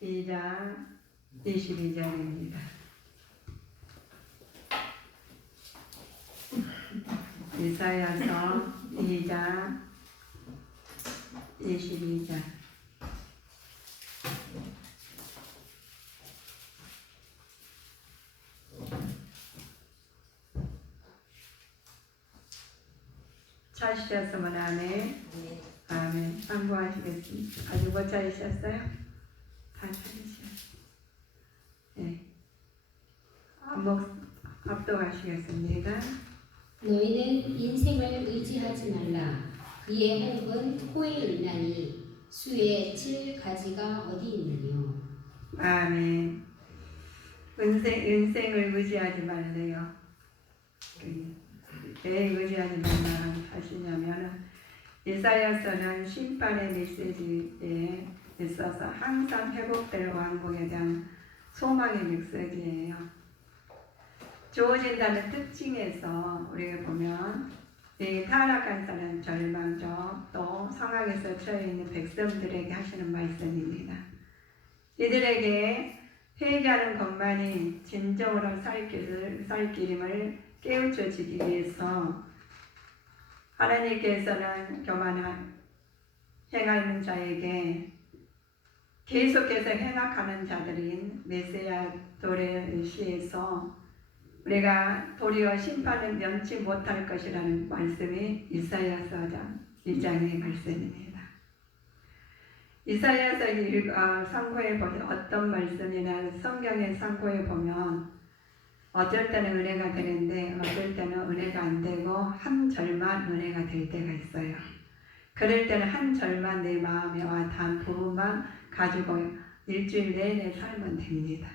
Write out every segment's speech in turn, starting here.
2장 22절입니다. 이사야서 2장 22절. 찾으셨으면 아멘. 아멘. 참고하시겠습니다. 아직 못 찾으셨어요? 다 찾으셨어요. 네. 압도하시겠습니다. 너희는 인생을 의지하지 말라. 그의 행복은 코에 있나니 수에 칠 가지가 어디 있느뇨. 아멘. 인생을 의지하지 말래요. 왜 의지하지 말라 하시냐면 이사야서는 심판의 메시지에 있어서 항상 회복될 왕국에 대한 소망의 메시지예요. 주어진다는 특징에서 우리가 보면 이 타락한 사람 절망적 또 상황에서 처해 있는 백성들에게 하시는 말씀입니다. 이들에게 회개하는 것만이 진정으로 살 길임을 깨우쳐지기 위해서 하나님께서는 교만한 행하는 자에게 계속해서 행악하는 자들인 메시아 도래시에서 우리가 도리어 심판을 면치 못할 것이라는 말씀이 이사야서 2장의 말씀입니다. 이사야서 상고에 보면 어떤 말씀이나 성경의 상고에 보면 어쩔 때는 은혜가 되는데 어쩔 때는 은혜가 안 되고 한 절만 은혜가 될 때가 있어요. 그럴 때는 한 절만 내 마음에 와 단 부분만 가지고 일주일 내내 살면 됩니다.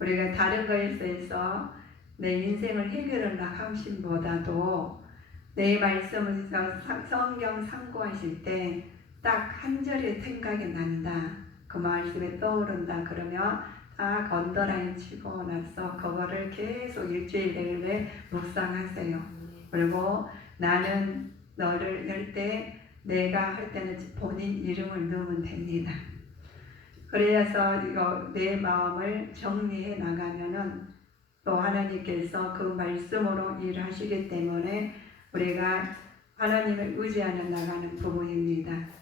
우리가 다른 것에 있어서 내 인생을 해결하려 하심보다도 내 말씀을 성경 상고하실 때 딱 한 절의 생각이 난다. 그 말씀에 떠오른다. 그러면 다 건더라인 치고 나서 그거를 계속 일주일 내내 묵상하세요. 그리고 나는 너를 할 때 내가 할 때는 본인 이름을 넣으면 됩니다. 그래서 이거 내 마음을 정리해 나가면은 또 하나님께서 그 말씀으로 일하시기 때문에 우리가 하나님을 의지하는 나가는 부분입니다.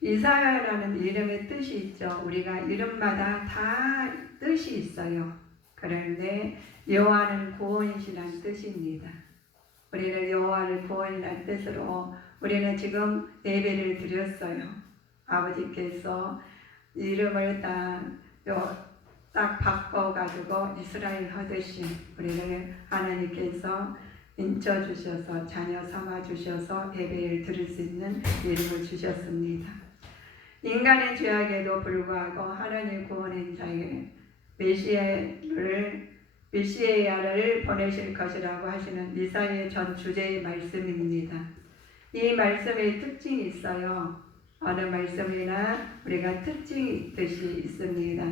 이사야라는 이름의 뜻이 있죠. 우리가 이름마다 다 뜻이 있어요. 그런데 여호와는 구원이시라는 뜻입니다. 우리는 여호와를 구원이라는 뜻으로 우리는 지금 예배를 드렸어요. 아버지께서 이름을 딱 바꿔가지고 이스라엘 하듯이 우리를 하나님께서 인쳐주셔서 자녀 삼아주셔서 예배를 드릴 수 있는 이름을 주셨습니다. 인간의 죄악에도 불구하고 하나님 구원의 자에게 메시아를 보내실 것이라고 하시는 이사야의 전 주제의 말씀입니다. 이 말씀의 특징이 있어요. 어느 말씀이나 우리가 특징이 있듯이 있습니다.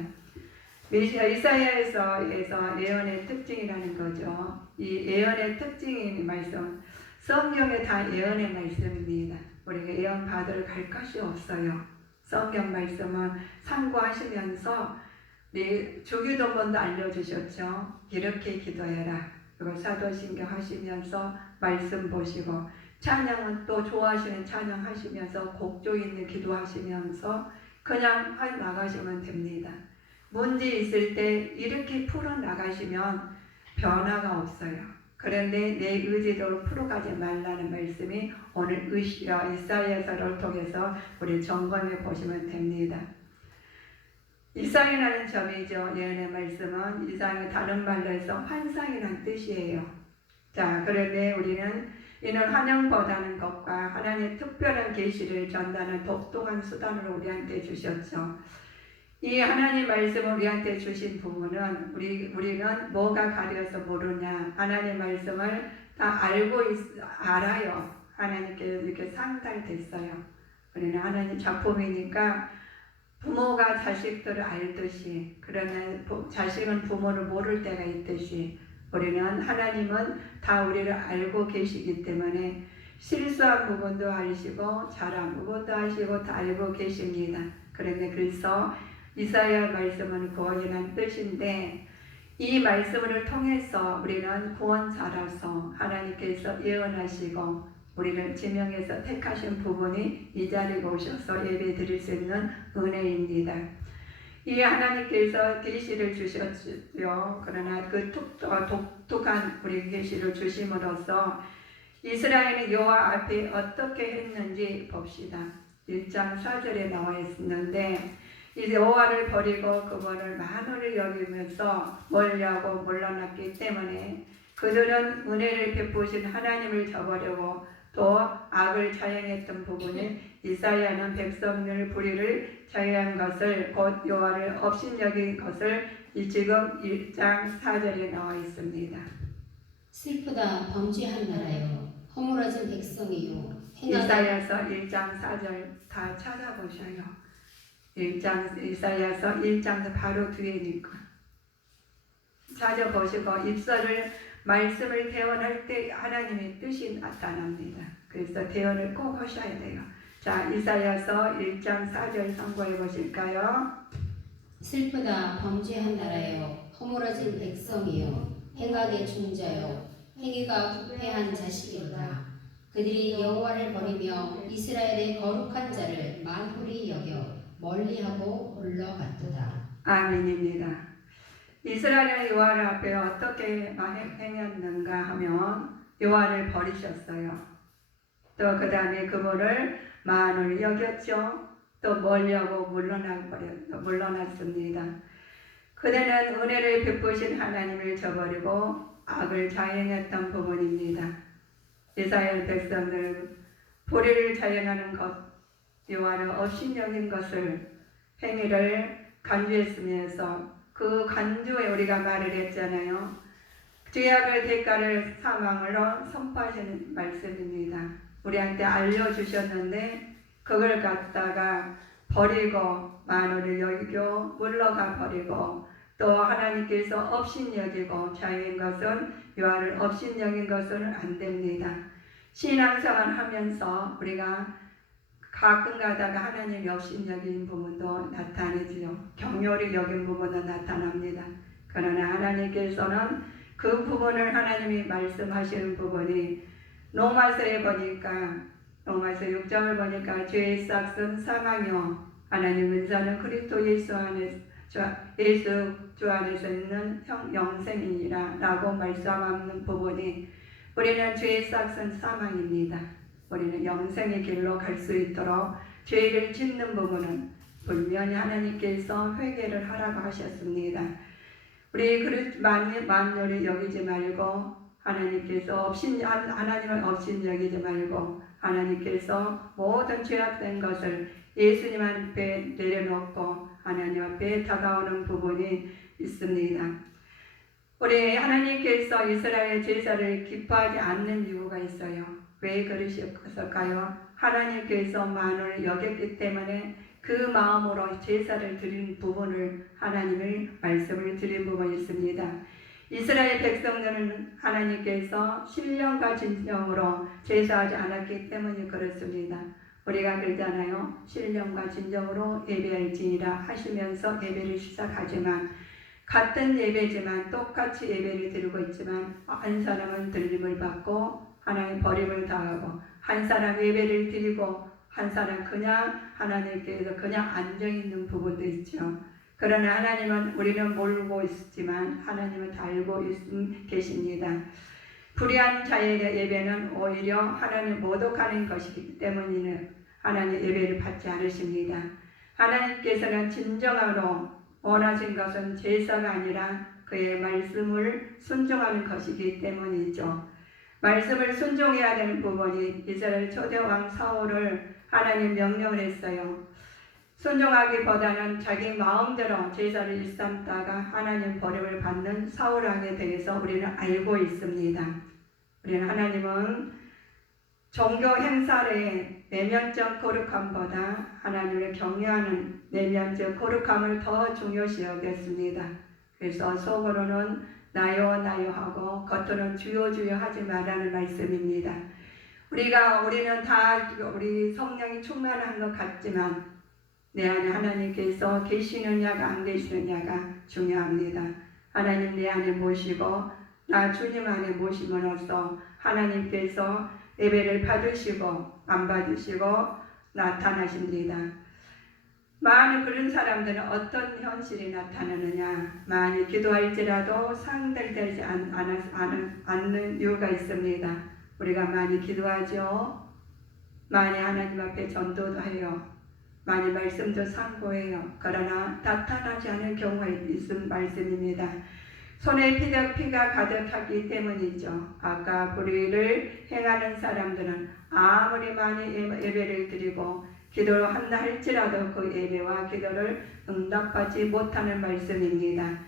이사야에서 예언의 특징이라는 거죠. 이 예언의 특징이 말씀, 성경에 다 예언의 말씀입니다. 우리가 예언 받으러 갈 것이 없어요. 성경 말씀은 상고하시면서 주기도문도 알려주셨죠. 이렇게 기도해라. 그리고 사도신경 하시면서 말씀 보시고 찬양은 또 좋아하시는 찬양 하시면서 곡조 있는 기도하시면서 그냥 나가시면 됩니다. 문제 있을 때 이렇게 풀어 나가시면 변화가 없어요. 그런데 내 의지로 풀어가지 말라는 말씀이 오늘 이사야서를 통해서 우리 점검해 보시면 됩니다. 이상이라는 점이죠. 예언의 말씀은 이상이 다른 말로 해서 환상이라는 뜻이에요. 자, 그런데 우리는 이는 환영보다는 것과 하나님의 특별한 계시를 전하는 독특한 수단으로 우리한테 주셨죠. 이 하나님 말씀을 우리한테 주신 부분은 우리는 뭐가 가려서 모르냐. 하나님 말씀을 다 알아요. 하나님께 이렇게 상달됐어요. 우리는 하나님 작품이니까 부모가 자식들을 알듯이 그러나 자식은 부모를 모를 때가 있듯이 우리는 하나님은 다 우리를 알고 계시기 때문에 실수한 부분도 아시고 잘한 부분도 아시고 다 알고 계십니다. 그런데 그래서 이사야 말씀은 구원이라는 뜻인데 이 말씀을 통해서 우리는 구원자라서 하나님께서 예언하시고 우리를 지명해서 택하신 부분이 이 자리에 오셔서 예배 드릴 수 있는 은혜입니다. 이 하나님께서 계시를 주셨죠. 그러나 그 독특한 우리 계시를 주심으로써 이스라엘은 여호와 앞에 어떻게 했는지 봅시다. 1장 4절에 나와 있는데 이제 여호와를 버리고 그분을 만원을 여기면서 멀리하고 물러났기 때문에 그들은 은혜를 베푸신 하나님을 저버리고 또 악을 자행했던 부분이 이사야는 백성들 불의를 자행한 것을 곧 여호와를 업신여긴 것을 지금 1장 4절에 나와 있습니다. 슬프다 범죄한 나라여 허물어진 백성이요 이사야서 1장 4절 다 찾아보셔요. 이사야서 1장 바로 뒤에니까 찾아보시고 입술을 말씀을 대언할 때 하나님의 뜻이 나타납니다. 그래서 대언을 꼭 하셔야 돼요. 자, 이사야서 1장 4절 참고해 보실까요? 슬프다 범죄한 나라여 허물어진 백성이여 행악의 종자여 행위가 부패한 자식이로다. 그들이 여호와를 버리며 이스라엘의 거룩한 자를 만홀히 여겨 멀리하고 물러갔도다. 아멘입니다. 이스라엘은 여호와 앞에 어떻게 행했는가 하면 여호와를 버리셨어요. 또 그 다음에 그분을 만홀히 여겼죠. 또 멀리하고 물러났습니다. 그들은 은혜를 베푸신 하나님을 저버리고 악을 자행했던 부분입니다. 이스라엘 백성들 불의를 자행하는 것, 여호와를 업신여긴 것을 행위를 간주했으면서 그 간주에 우리가 말을 했잖아요. 죄악의 대가를 사망으로 선포하시는 말씀입니다. 우리한테 알려주셨는데 그걸 갖다가 버리고 만원을 여기고 물러가 버리고 또 하나님께서 업신여기고 자행한 것은 여호와를 업신여긴 것은 안 됩니다. 신앙생활 하면서 우리가 가끔 가다가 하나님 업신여긴 부분도 나타내지요. 경멸이 여긴 부분도 나타납니다. 그러나 하나님께서는 그 부분을 하나님이 말씀하시는 부분이 로마서에 보니까 로마서 6장을 보니까 죄의 싹은 사망이요 하나님 은사는 그리스도 예수 주 안에서 있는 영생이니라 라고 말씀하는 부분이 우리는 죄의 싹은 사망입니다. 우리는 영생의 길로 갈 수 있도록 죄를 짓는 부분은 분명히 하나님께서 회개를 하라고 하셨습니다. 우리 그릇 만료를 여기지 말고 하나님께서 하나님을 업신 여기지 말고 하나님께서 모든 죄악된 것을 예수님 앞에 내려놓고 하나님 앞에 다가오는 부분이 있습니다. 우리 하나님께서 이스라엘 제사를 기뻐하지 않는 이유가 있어요. 왜 그러셨을까요? 하나님께서 만원을 여겼기 때문에 그 마음으로 제사를 드린 부분을 하나님의 말씀을 드린 부분이 있습니다. 이스라엘 백성들은 하나님께서 신령과 진정으로 제사하지 않았기 때문에 그렇습니다. 우리가 그러잖아요. 신령과 진정으로 예배할지니라 하시면서 예배를 시작하지만 같은 예배지만 똑같이 예배를 드리고 있지만 한 사람은 들림을 받고 하나님 버림을 당하고 한 사람 예배를 드리고 한 사람 그냥 하나님께서 그냥 앉아있는 부분도 있죠. 그러나 하나님은 우리는 모르고 있지만 하나님은 다 알고 계십니다. 불의한 자의 예배는 오히려 하나님 모독하는 것이기 때문에 하나님 예배를 받지 않으십니다. 하나님께서는 진정으로 원하신 것은 제사가 아니라 그의 말씀을 순종하는 것이기 때문이죠. 말씀을 순종해야 되는 부분이 이스라엘 초대왕 사울을 하나님 명령을 했어요. 순종하기보다는 자기 마음대로 제사를 일삼다가 하나님 버림을 받는 사울왕에 대해서 우리는 알고 있습니다. 우리는 하나님은 종교 행사의 내면적 거룩함보다 하나님을 경외하는 내면적 거룩함을 더 중요시 여겼습니다. 그래서 속으로는 나요 나요 하고 겉으로는 주여 주여 하지 말라는 말씀입니다. 우리는 다 우리 성령이 충만한 것 같지만 내 안에 하나님께서 계시느냐가 안 계시느냐가 중요합니다. 하나님 내 안에 모시고 나 주님 안에 모심으로써 하나님께서 예배를 받으시고 안 받으시고 나타나십니다. 많은 그런 사람들은 어떤 현실이 나타나느냐, 많이 기도할지라도 상달되지 않는 이유가 있습니다. 우리가 많이 기도하죠. 많이 하나님 앞에 전도도 해요. 많이 말씀도 상고해요. 그러나 나타나지 않을 경우가 있음 말씀입니다. 손에 피가 가득하기 때문이죠. 아까 불의를 행하는 사람들은 아무리 많이 예배를 드리고 기도를 한다 할지라도 그 예배와 기도를 응답하지 못하는 말씀입니다.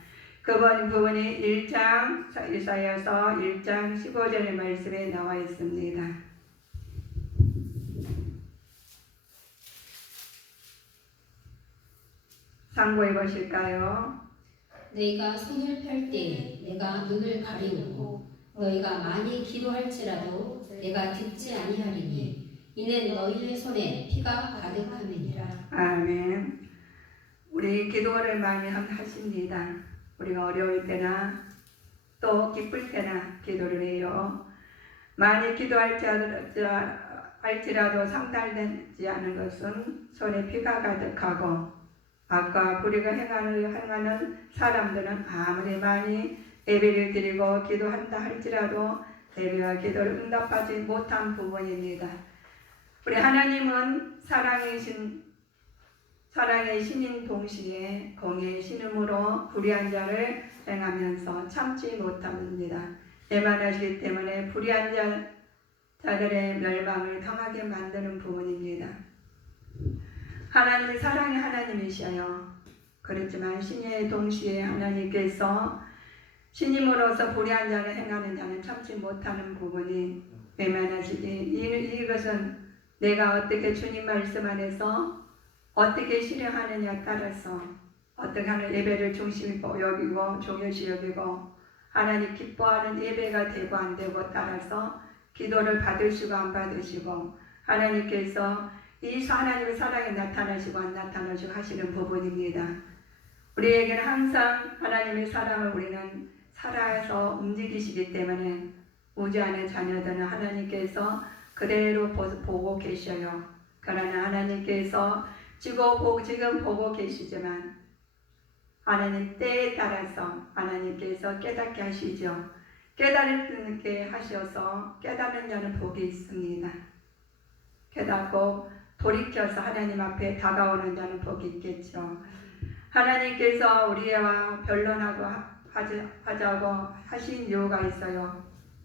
그분이 1장 이사야서 1장 15절의 말씀에 나와 있습니다. 상고해 보실까요? 너희가 손을 펼 때 내가 눈을 가리우고 너희가 많이 기도할지라도 내가 듣지 아니하리니 이는 너희의 손에 피가 가득함이니라. 아멘. 우리 기도를 많이 하십니다. 우리가 어려울 때나 또 기쁠 때나 기도를 해요. 많이 기도할지라도 상달되지 않은 것은 손에 피가 가득하고 악과 불의가 행하는 사람들은 아무리 많이 예배를 드리고 기도한다 할지라도 예배와 기도를 응답하지 못한 부분입니다. 우리 하나님은 사랑의 신인 동시에 공의의 신음으로 불의한 자를 행하면서 참지 못합니다. 애만하시기 때문에 불의한 자들의 멸망을 당하게 만드는 부분입니다. 하나님이 사랑의 하나님이셔요. 그렇지만 신의 동시에 하나님께서 신임으로서 불의한 자를 행하는 자는 참지 못하는 부분이 외면하시기 이것은 내가 어떻게 주님 말씀 안에서 어떻게 실행하느냐에 따라서 어떻게 하는 예배를 중심이 여기고 중요시 여기고 하나님 기뻐하는 예배가 되고 안 되고 따라서 기도를 받으시고 안 받으시고 하나님께서 이 하나님의 사랑이 나타나시고 안 나타나시고 하시는 부분입니다. 우리에게는 항상 하나님의 사랑을 우리는 살아서 움직이시기 때문에 우주 안의 자녀들은 하나님께서 그대로 보고 계셔요. 그러나 하나님께서 지금 보고 계시지만 하나님 때에 따라서 하나님께서 깨닫게 하시죠. 깨닫게 하셔서 깨닫는 자는 복이 있습니다. 깨닫고 돌이켜서 하나님 앞에 다가오는 자는 복이 있겠죠. 하나님께서 우리와 변론하고 하자고 하신 이유가 있어요.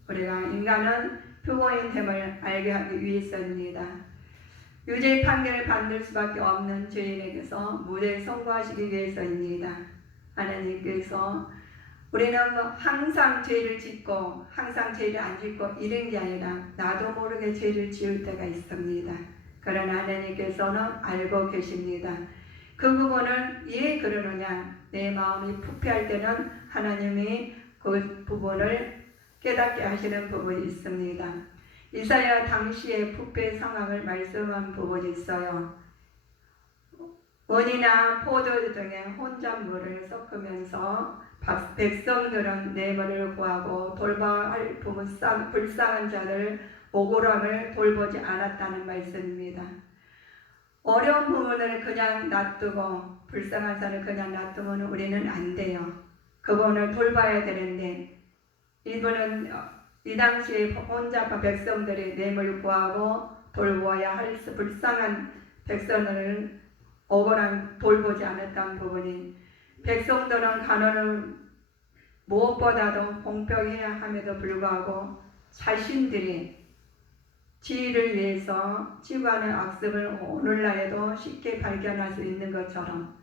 우리가 인간은 표고인됨을 알게 하기 위해서입니다. 유죄 판결을 받을 수밖에 없는 죄인에게서 무죄 선고하시기 위해서입니다. 하나님께서 우리는 항상 죄를 짓고 항상 죄를 안 짓고 이런 게 아니라 나도 모르게 죄를 지을 때가 있습니다. 그러나 하나님께서는 알고 계십니다. 그 부분을 왜 그러느냐, 내 마음이 부패할 때는 하나님이 그 부분을 깨닫게 하시는 부분이 있습니다. 이사야 당시의 부패 상황을 말씀한 부분이 있어요. 원이나 포도 등의 혼잣물을 섞으면서 백성들은 뇌물을 구하고 돌봐야 할 불쌍한 자들 억울함을 돌보지 않았다는 말씀입니다. 어려운 부분을 그냥 놔두고 불쌍한 자를 그냥 놔두면 우리는 안 돼요. 그분을 돌봐야 되는데 이분은 이 당시에 혼잡한 백성들이 뇌물 구하고 돌보아야 할 불쌍한 백성을 억울한 돌보지 않았다는 부분이 백성들은 가난을 무엇보다도 공평해야 함에도 불구하고 자신들이 지위를 위해서 치부하는 악습을 오늘날에도 쉽게 발견할 수 있는 것처럼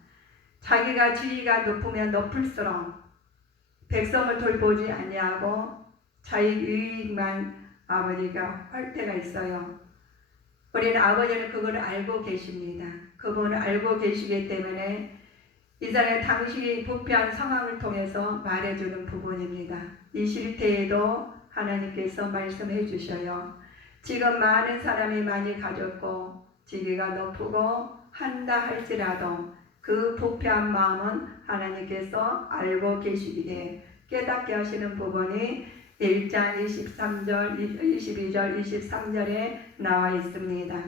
자기가 지위가 높으면 높을수록 백성을 돌보지 아니하고 자기 유익만 아버지가 할 때가 있어요. 우리는 아버지는 그걸 알고 계십니다. 그분을 알고 계시기 때문에 이스라엘 당시 부패한 상황을 통해서 말해주는 부분입니다. 이 실태에도 하나님께서 말씀해 주셔요. 지금 많은 사람이 많이 가졌고 지위가 높고 한다 할지라도 그 부패한 마음은 하나님께서 알고 계시기에 깨닫게 하시는 부분이 1장 23절, 22절, 23절에 나와 있습니다.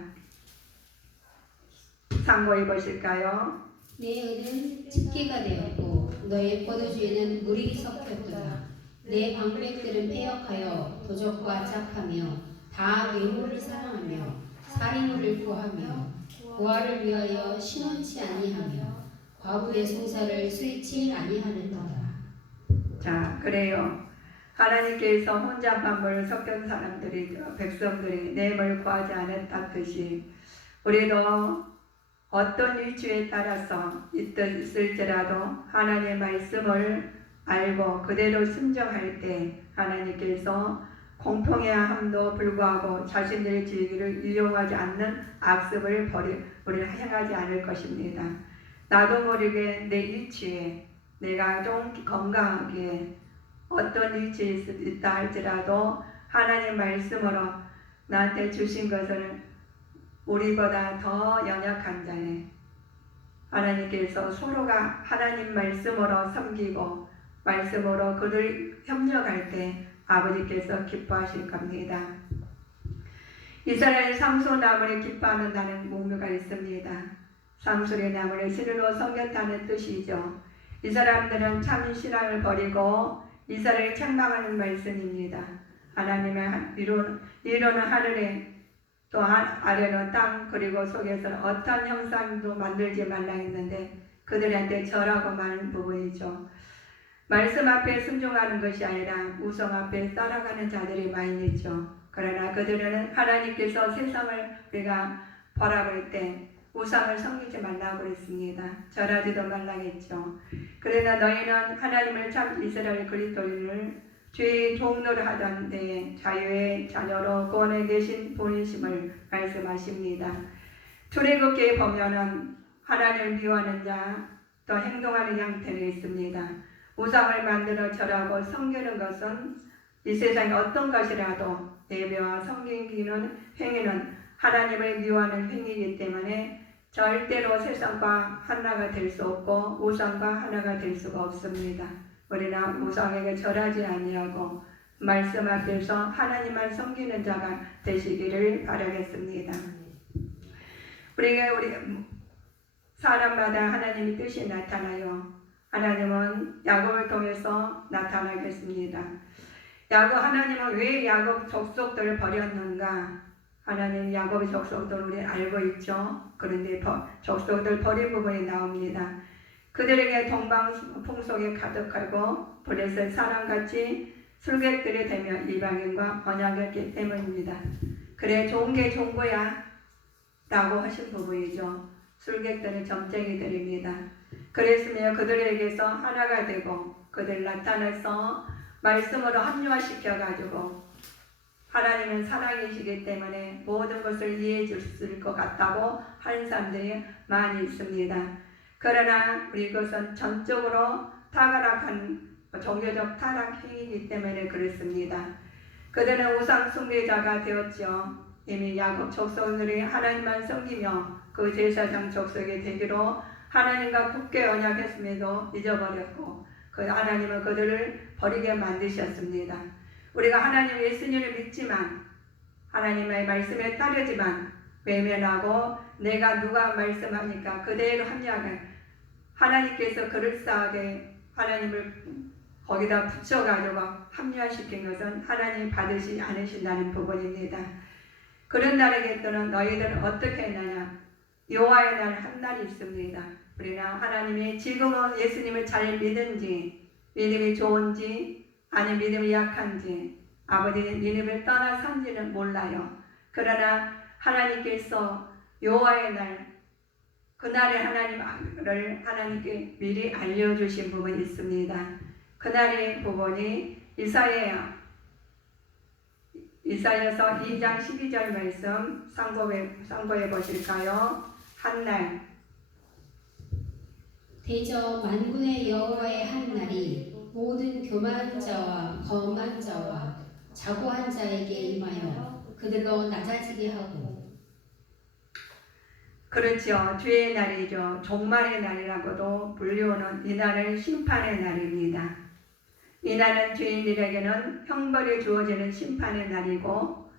참고해 보실까요? 내 은은 집게가 되었고 너의 포도주에는 물이 섞였도다. 내 방백들은 패역하여 도적과 짝하며 다 뇌물을 사랑하며 살인물을 구하며 고아를 위하여 신원치 아니하며 과부의 송사를 수익치 아니하는도다. 자, 그래요. 하나님께서 혼자 만물을 섞은 사람들이, 백성들이 뇌물 구하지 않았다듯이 우리도 어떤 위치에 따라서 있을지라도 하나님의 말씀을 알고 그대로 순종할 때 하나님께서 공평해야 함도 불구하고 자신들의 지위를 이용하지 않는 악습을 우리는 행하지 않을 것입니다. 나도 모르게 내 위치에 내가 좀 건강하게 어떤 위치에 있다 할지라도 하나님 말씀으로 나한테 주신 것을 우리보다 더 연약한 자에 하나님께서 서로가 하나님 말씀으로 섬기고 말씀으로 그들 협력할 때 아버지께서 기뻐하실 겁니다. 이스라엘 상소나무를 기뻐하는 나는 목류가 있습니다. 상소리 나무를 신으로 섬겼다는 뜻이죠. 이 사람들은 참 신앙을 버리고 이스라엘을 책망하는 말씀입니다. 하나님의 위로는 하늘에 또 아래는 땅 그리고 속에서는 어떤 형상도 만들지 말라 했는데 그들한테 절하고 마는 부분이죠. 말씀 앞에 순종하는 것이 아니라 우상 앞에 따라가는 자들이 많이 있죠. 그러나 그들은 하나님께서 세상을 우리가 바라볼 때 우상을 섬기지 말라고 그랬습니다. 절하지도 말라고 했죠. 그러나 너희는 하나님을 참 이스라엘 그리스도인을 죄의 종로를 하던 데에 자유의 자녀로 구원해 계신 분이심을 말씀하십니다. 출애굽기에 보면은 하나님을 미워하는 자 또 행동하는 양태가 있습니다. 우상을 만들어 절하고 섬기는 것은 이 세상에 어떤 것이라도 예배와 섬기는 행위는 하나님을 미워하는 행위이기 때문에 절대로 세상과 하나가 될 수 없고 우상과 하나가 될 수가 없습니다. 우리는 우상에게 절하지 아니하고 말씀 앞에서 하나님만 섬기는 자가 되시기를 바라겠습니다. 우리 사람마다 하나님의 뜻이 나타나요. 하나님은 야곱을 통해서 나타나겠습니다. 하나님은 왜 야곱 족속들을 버렸는가? 하나님 야곱의 족속들을 우리 알고 있죠. 그런데 족속들 버린 부분이 나옵니다. 그들에게 동방풍속에 가득하고 블레셋 사람같이 술객들이 되며 이방인과 언약했기 때문입니다. 그래 좋은 게 좋은 거야 라고 하신 부분이죠. 술객들은 점쟁이들입니다. 그랬으며 그들에게서 하나가 되고 그들 나타나서 말씀으로 합류화시켜 가지고 하나님은 사랑이시기 때문에 모든 것을 이해해 주실 것 같다고 하는 사람들이 많이 있습니다. 그러나 우리 그것은 전적으로 타락한 종교적 타락 행위이기 때문에 그렇습니다. 그들은 우상 숭배자가 되었죠. 이미 야곱 족속들이 하나님만 섬기며 그 제사장 족속이 되기로 하나님과 굳게 언약했음에도 잊어버렸고 그 하나님은 그들을 버리게 만드셨습니다. 우리가 하나님 예수님을 믿지만 하나님의 말씀에 따르지만 외면하고 내가 누가 말씀하니까 그대로 합리하게 하나님께서 그럴싸하게 하나님을 거기다 붙여가지고 합리화시킨 것은 하나님이 받으시지 않으신다는 부분입니다. 그런 날에게는 너희들은 어떻게 했느냐? 여호와의 날 한 날이 있습니다. 우리는 하나님이 지금은 예수님을 잘 믿는지 믿음이 좋은지 아니 믿음이 약한지 아버지는 믿음을 떠나선지는 몰라요. 그러나 하나님께서 여호와의 날 그날에 하나님을 하나님께 미리 알려주신 부분이 있습니다. 그날의 부분이 이사야서 2장 12절 말씀 상고해 보실까요? 한날 대저 만군의 여호와의 한 날이 모든 교만한 자와 거만한 자와 자고한 자에게 임하여 그들로 낮아지게 하고 그렇죠. 주의 날이죠. 종말의 날이라고도 불리우는 이날은 심판의 날입니다. 이날은 죄인들에게는 형벌이 주어지는 심판의 날이고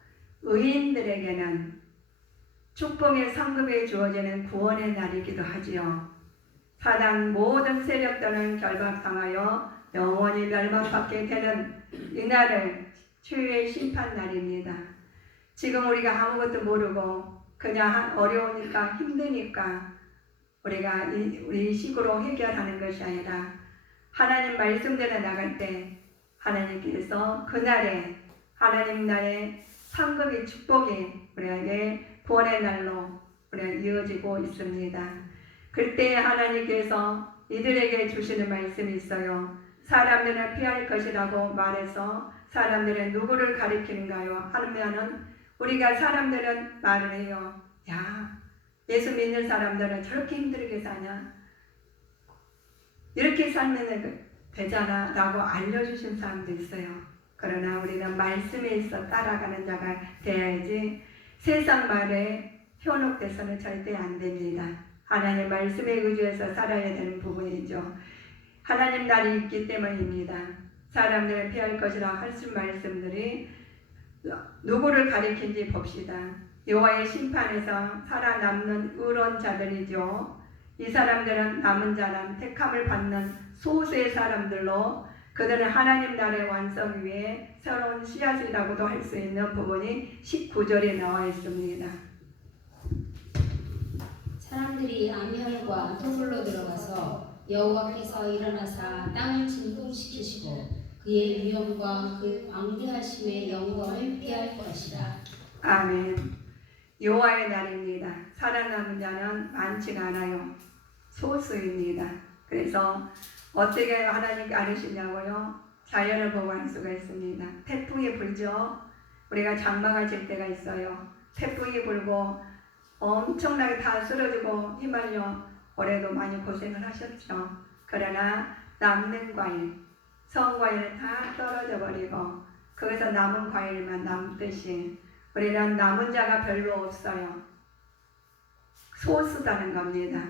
의인들에게는 축복의 상급이 주어지는 구원의 날이기도 하지요. 사단 모든 세력들은 결박당하여 영원히 멸망받게 되는 이날을 최후의 심판 날입니다. 지금 우리가 아무것도 모르고 그냥 어려우니까 힘드니까 우리가 우리 식으로 해결하는 것이 아니라 하나님 말씀대로 나갈 때 하나님께서 그날에 하나님 나라의 상급의 축복이 우리에게 구원의 날로 우리가 이어지고 있습니다. 그때 하나님께서 이들에게 주시는 말씀이 있어요. 사람들은 피할 것이라고 말해서 사람들은 누구를 가리키는가요? 하면은 우리가 사람들은 말을 해요. 야, 예수 믿는 사람들은 저렇게 힘들게 사냐? 이렇게 살면 되잖아 라고 알려주신 사람도 있어요. 그러나 우리는 말씀에 있어 따라가는 자가 되어야지 세상 말에 현혹돼서는 절대 안 됩니다. 하나님 말씀에 의지해서 살아야 되는 부분이죠. 하나님 날이 있기 때문입니다. 사람들은 피할 것이라 하신 말씀들이 누구를 가리킨지 봅시다. 여호와의 심판에서 살아남는 의로운 자들이죠. 이 사람들은 남은 자람 택함을 받는 소수의 사람들로 그들은 하나님 나라의 완성 위에 새로운 씨앗이라고도 할 수 있는 부분이 19절에 나와 있습니다. 사람들이 암혈과 토굴로 들어가서 여호와께서 일어나사 땅을 진동시키시고 그의 위엄과 그 광대하심의 영광을 피할 것이라. 아멘. 여호와의 날입니다. 살아남은 자는 많지가 않아요. 소수입니다. 그래서 어떻게 하나님께 아르시냐고요? 자연을 보고 할 수가 있습니다. 태풍이 불죠. 우리가 장마가 질 때가 있어요. 태풍이 불고 엄청나게 다 쓰러지고 휘말려 올해도 많이 고생을 하셨죠. 그러나 남는 과일, 성과일은 다 떨어져 버리고 거기서 남은 과일만 남듯이 우리는 남은 자가 별로 없어요. 소수다는 겁니다.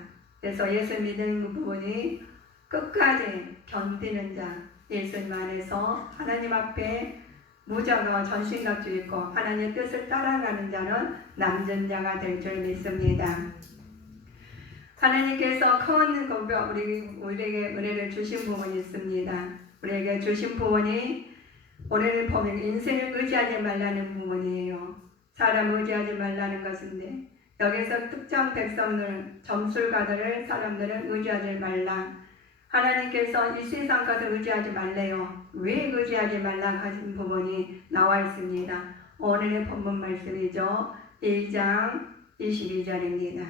그래서 예수 믿는 부분이 끝까지 견디는 자, 예수님 안에서 하나님 앞에 무자가 전신갑주 있고 하나님의 뜻을 따라가는 자는 남은 자가 될 줄 믿습니다. 하나님께서 큰 우리에게 은혜를 주신 부분이 있습니다. 우리에게 주신 부분이 오늘 보면 인생을 의지하지 말라는 부분이에요. 사람 의지하지 말라는 것인데 여기서 특정 백성들, 점술가들을 사람들은 의지하지 말라. 하나님께서 이 세상 것을 의지하지 말래요. 왜 의지하지 말라 하신 부분이 나와 있습니다. 오늘의 본문 말씀이죠. 2장 22절입니다.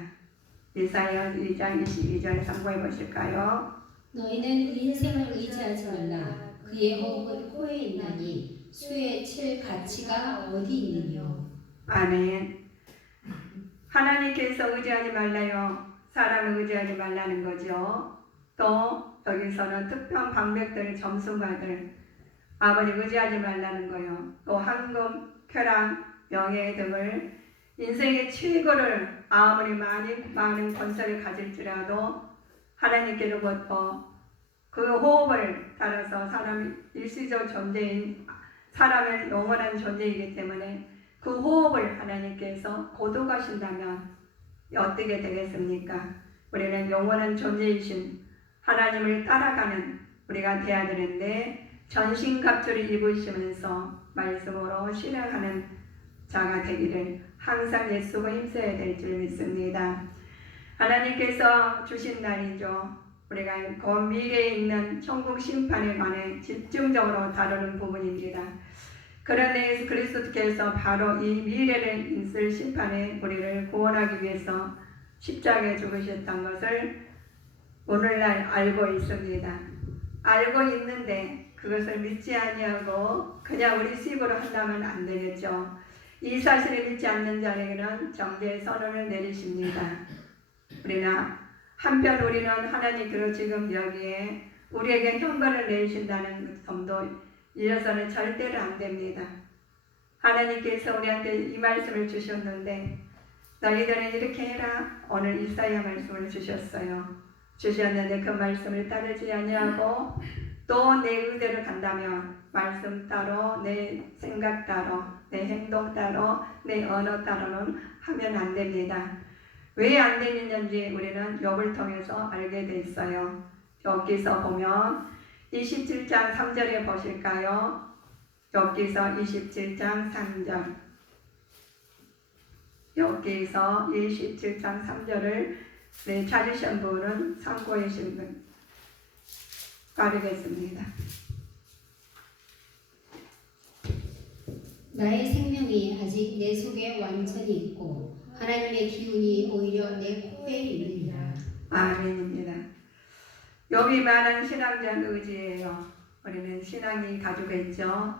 이사야 2장 22절 참고해 보실까요? 너희는 인생을 의지하지 말라. 그의 호흡은 코에 있나니 수에 칠 가치가 어디 있느뇨. 아멘. 하나님께서 의지하지 말라요. 사람을 의지하지 말라는 거죠. 또 여기서는 특정 방백들, 점수가들 아버지 의지하지 말라는 거요. 또 황금, 쾌락, 명예 등을 인생의 최고를 아무리 많은 권세를 가질지라도 하나님께로부터 그 호흡을 따라서 사람이 일시적 존재인 사람의 영원한 존재이기 때문에 그 호흡을 하나님께서 고독하신다면 어떻게 되겠습니까? 우리는 영원한 존재이신 하나님을 따라가는 우리가 되어야 되는데 전신갑주를 입으시면서 말씀으로 실행하는 자가 되기를 항상 예수가 힘써야 될 줄 믿습니다. 하나님께서 주신 날이죠. 우리가 그 미래에 있는 천국 심판에 관해 집중적으로 다루는 부분입니다. 그런데 예수 그리스도께서 바로 이 미래를 있을 심판에 우리를 구원하기 위해서 십자가에 죽으셨던 것을 오늘날 알고 있습니다. 알고 있는데 그것을 믿지 아니하고 그냥 우리 식으로 한다면 안 되겠죠. 이 사실을 믿지 않는 자에게는 정죄의 선언을 내리십니다. 그러나 한편 우리는 하나님께로 지금 여기에 우리에게 형벌을 내리신다는 점도 잃어서는 절대로 안 됩니다. 하나님께서 우리한테 이 말씀을 주셨는데 너희들은 이렇게 해라. 오늘 이사야 말씀을 주셨는데 그 말씀을 따르지 아니하고 또 내 의대로 간다면 말씀 따로 내 생각 따로 내 행동 따로 내 언어 따로는 하면 안 됩니다. 왜 안 되는지 우리는 욥을 통해서 알게 돼 있어요. 여기서 보면 27장 3절에 보실까요? 여기서 27장 3절. 여기서 27장 3절을 찾으신 분은 참고해 주시면 빠르겠습니다. 나의 생명이 아직 내 속에 완전히 있고 하나님의 기운이 오히려 내 코에 있느니라. 아멘입니다. 욥이 말한 신앙적 의지예요. 우리는 신앙이 가지고 있죠.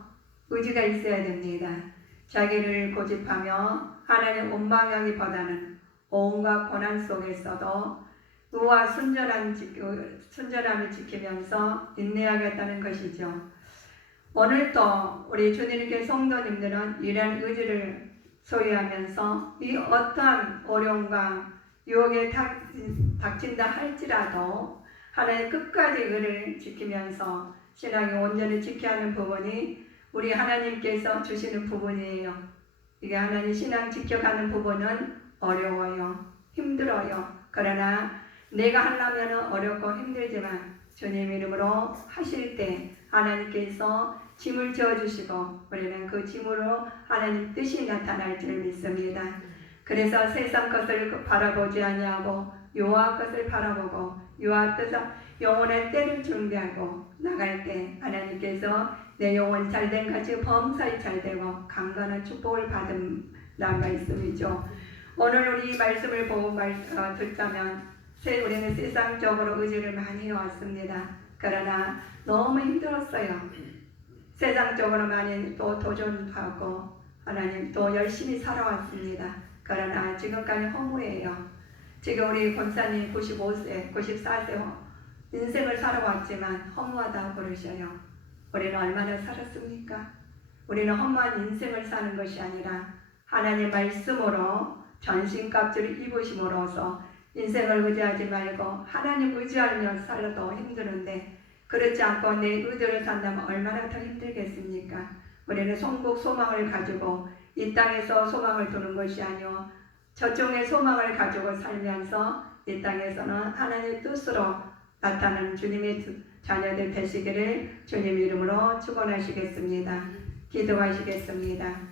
의지가 있어야 됩니다. 자기를 고집하며 하나님 원망하기보다는 온갖 고난 속에서도 의와 순전함을 지키면서 인내하겠다는 것이죠. 오늘도 우리 주님께 성도님들은 이런 의지를 소유하면서 이 어떠한 어려움과 유혹에 닥친다 할지라도 하나님 끝까지 의를 지키면서 신앙이 온전히 지켜야 하는 부분이 우리 하나님께서 주시는 부분이에요. 이게 하나님 신앙 지켜가는 부분은 어려워요. 힘들어요. 그러나 내가 하려면 어렵고 힘들지만 주님 이름으로 하실 때 하나님께서 짐을 지어주시고 우리는 그 짐으로 하나님 뜻이 나타날 줄 믿습니다. 그래서 세상 것을 바라보지 아니하고 여호와 것을 바라보고 여호와 뜻 영혼의 때를 준비하고 나갈 때 하나님께서 내 영혼 잘된 같이 범사에 잘되고 강건한 축복을 받는다는 말씀이죠. 오늘 우리 말씀을 보고 듣자면 우리는 세상적으로 의지를 많이 해왔습니다. 그러나 너무 힘들었어요. 세상적으로 많이 또 도전하고 하나님 또 열심히 살아왔습니다. 그러나 지금까지 허무해요. 지금 우리 권사님 95세, 94세 인생을 살아왔지만 허무하다고 그러셔요. 우리는 얼마나 살았습니까? 우리는 허무한 인생을 사는 것이 아니라 하나님 말씀으로 전신갑주를 입으심으로써 인생을 의지하지 말고 하나님 의지하며 살아도 힘드는데 그렇지 않고 내 의지를 산다면 얼마나 더 힘들겠습니까? 우리는 천국 소망을 가지고 이 땅에서 소망을 두는 것이 아니오 저쪽의 소망을 가지고 살면서 이 땅에서는 하나님의 뜻으로 나타나는 주님의 자녀들 되시기를 주님 이름으로 축원하시겠습니다. 기도하시겠습니다.